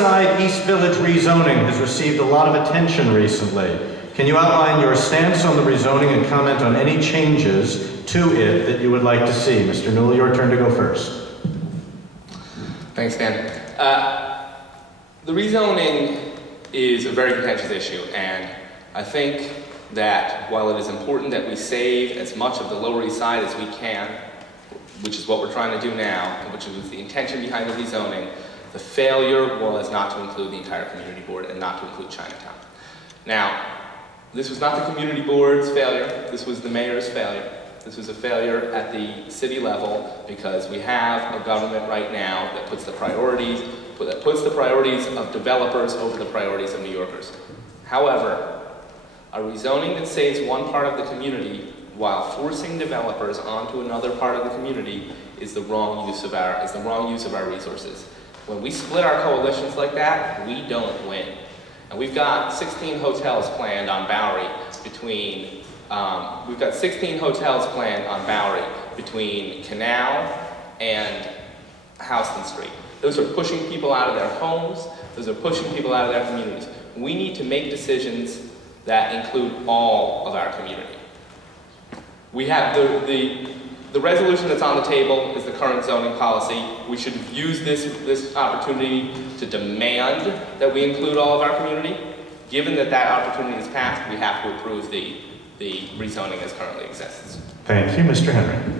Side East Village rezoning has received a lot of attention recently. Can you outline your stance on the rezoning and comment on any changes to it that you would like to see? Mr. Newell, your turn to go first. Thanks, Dan. The rezoning is a very contentious issue, and I think that while it is important that we save as much of the Lower East Side as we can, which is what we're trying to do now, and which was the intention behind the rezoning, the failure was not to include the entire community board and not to include Chinatown. Now, this was not the community board's failure, this was the mayor's failure. This was a failure at the city level because we have a government right now that puts the priorities of developers over the priorities of New Yorkers. However, a rezoning that saves one part of the community while forcing developers onto another part of the community is the wrong use of our resources. When we split our coalitions like that, we don't win. And we've got 16 hotels planned on Bowery between Canal and Houston Street. Those are pushing people out of their homes. Those are pushing people out of their communities. We need to make decisions that include all of our community. We have the resolution that's on the table is the current zoning policy. We should use this opportunity to demand that we include all of our community. Given that that opportunity is passed, we have to approve the rezoning as currently exists. Thank you, Mr. Henry.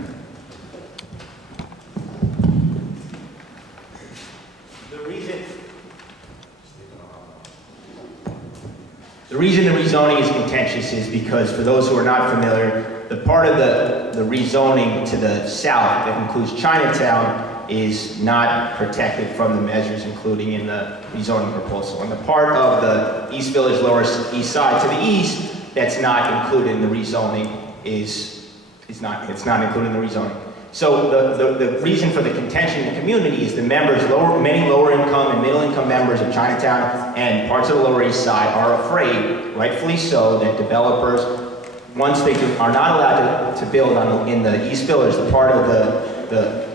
The reason the rezoning is contentious is because, for those who are not familiar, the part of the rezoning to the south that includes Chinatown is not protected from the measures including in the rezoning proposal. And the part of the East Village, Lower East Side to the east that's not included in the rezoning it's not included in the rezoning. So the reason for the contention in the community is the members, many lower income and middle income members of Chinatown and parts of the Lower East Side are afraid, rightfully so, that developers, once they are not allowed to build in the East Village, the part of the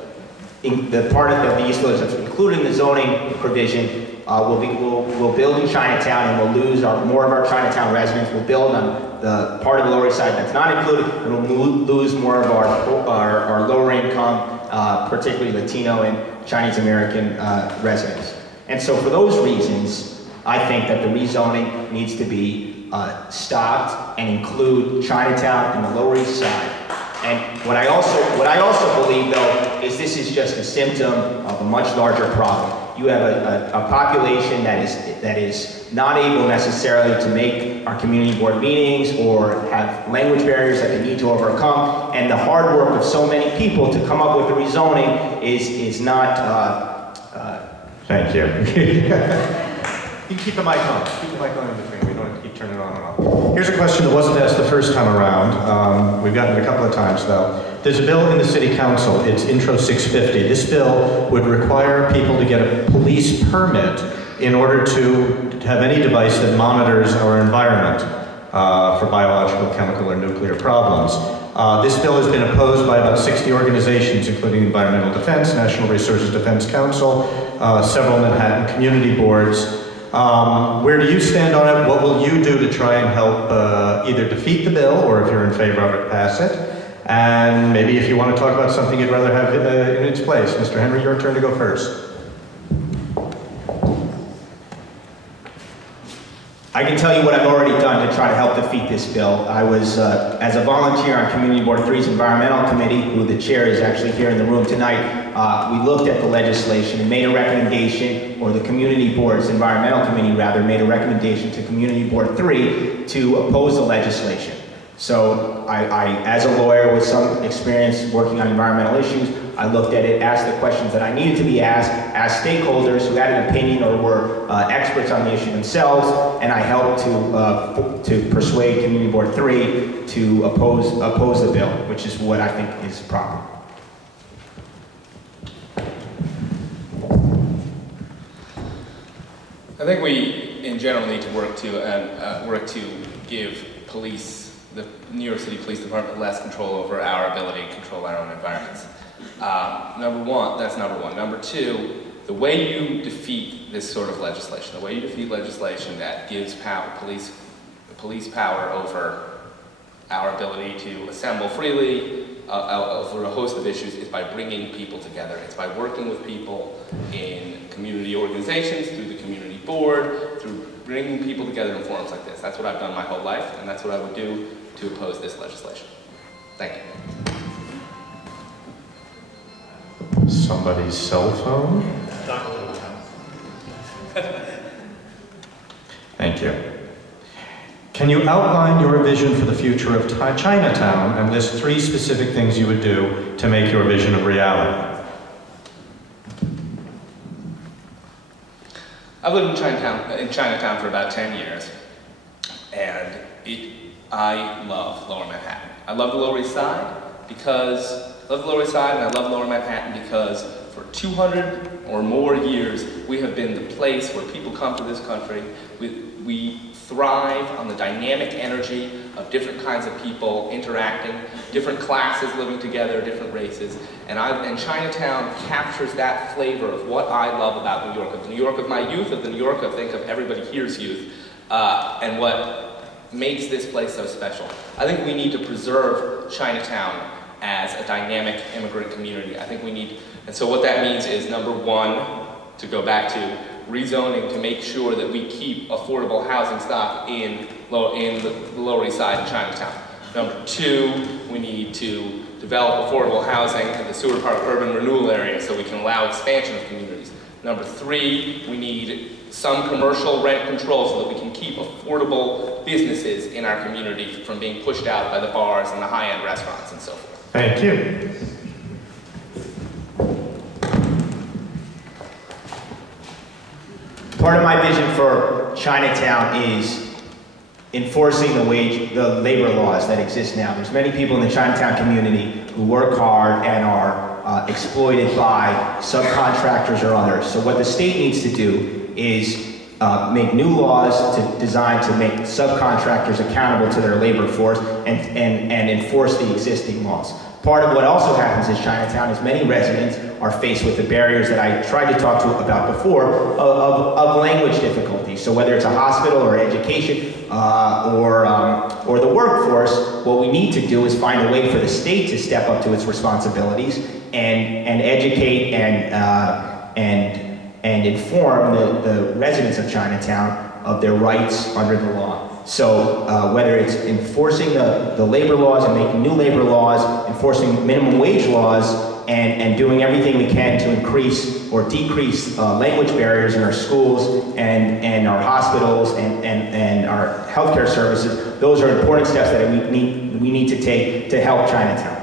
East Village that's included in the zoning provision, we'll build in Chinatown and we'll lose more of our Chinatown residents. We'll build on the part of the Lower East Side that's not included, and we'll lose more of our lower income, particularly Latino and Chinese American residents. And so for those reasons, I think that the rezoning needs to be stopped and include Chinatown and the Lower East Side. And what I also believe, though, is this is just a symptom of a much larger problem. You have a population that is not able necessarily to make our community board meetings or have language barriers that they need to overcome, and the hard work of so many people to come up with the rezoning is not. Thank you. You can keep the mic on. Keep the mic on in between. We don't have to keep turning it on and off. Here's a question that wasn't asked the first time around. We've gotten it a couple of times, though. There's a bill in the City Council. It's Intro 650. This bill would require people to get a police permit in order to have any device that monitors our environment for biological, chemical, or nuclear problems. This bill has been opposed by about 60 organizations, including Environmental Defense, National Resources Defense Council, several Manhattan community boards. Where do you stand on it? What will you do to try and help either defeat the bill, or if you're in favor of it, pass it? And maybe if you want to talk about something you'd rather have in its place. Mr. Henry, your turn to go first. I can tell you what I've already done to try to help defeat this bill. I was, as a volunteer on Community Board 3's Environmental Committee, who the chair is actually here in the room tonight, we looked at the legislation and made a recommendation, or the Community Board's Environmental Committee rather, made a recommendation to Community Board 3 to oppose the legislation. So I, as a lawyer with some experience working on environmental issues, I looked at it, asked the questions that I needed to be asked stakeholders who had an opinion or were experts on the issue themselves, and I helped to persuade Community Board 3 to oppose the bill, which is what I think is proper. I think we, in general, need to work to give the New York City Police Department less control over our ability to control our own environments. That's number one. Number two, the way you defeat this sort of legislation, the way you defeat legislation that gives police power over our ability to assemble freely, over a host of issues, is by bringing people together. It's by working with people in community organizations, through the community board, through bringing people together in forums like this. That's what I've done my whole life, and that's what I would do to oppose this legislation. Thank you. Somebody's cell phone? Thank you. Can you outline your vision for the future of Chinatown and list 3 specific things you would do to make your vision a reality? I've lived in Chinatown for about 10 years, and I love Lower Manhattan. I love the Lower East Side and I love Lower Manhattan because for 200 or more years, we have been the place where people come to this country. We thrive on the dynamic energy of different kinds of people interacting, different classes living together, different races, and Chinatown captures that flavor of what I love about New York, of the New York of my youth, of the New York I think of everybody here's youth, and what makes this place so special. I think we need to preserve Chinatown as a dynamic immigrant community. I think we need, and so what that means is, number 1, to go back to rezoning to make sure that we keep affordable housing stock in the Lower East Side of Chinatown. Number 2, we need to develop affordable housing in the Seward Park urban renewal area so we can allow expansion of communities. Number 3, we need some commercial rent control so that we can keep affordable businesses in our community from being pushed out by the bars and the high-end restaurants and so forth. Thank you. Part of my vision for Chinatown is enforcing the labor laws that exist now. There's many people in the Chinatown community who work hard and are exploited by subcontractors or others. So what the state needs to do is make new laws designed to make subcontractors accountable to their labor force and enforce the existing laws. Part of what also happens in Chinatown is many residents are faced with the barriers that I tried to talk to about before of language difficulties. So whether it's a hospital or education or the workforce, what we need to do is find a way for the state to step up to its responsibilities and educate and inform the residents of Chinatown of their rights under the law. So whether it's enforcing the labor laws and making new labor laws, enforcing minimum wage laws, and doing everything we can to increase or decrease language barriers in our schools and our hospitals and our healthcare services, those are important steps that we need to take to help Chinatown.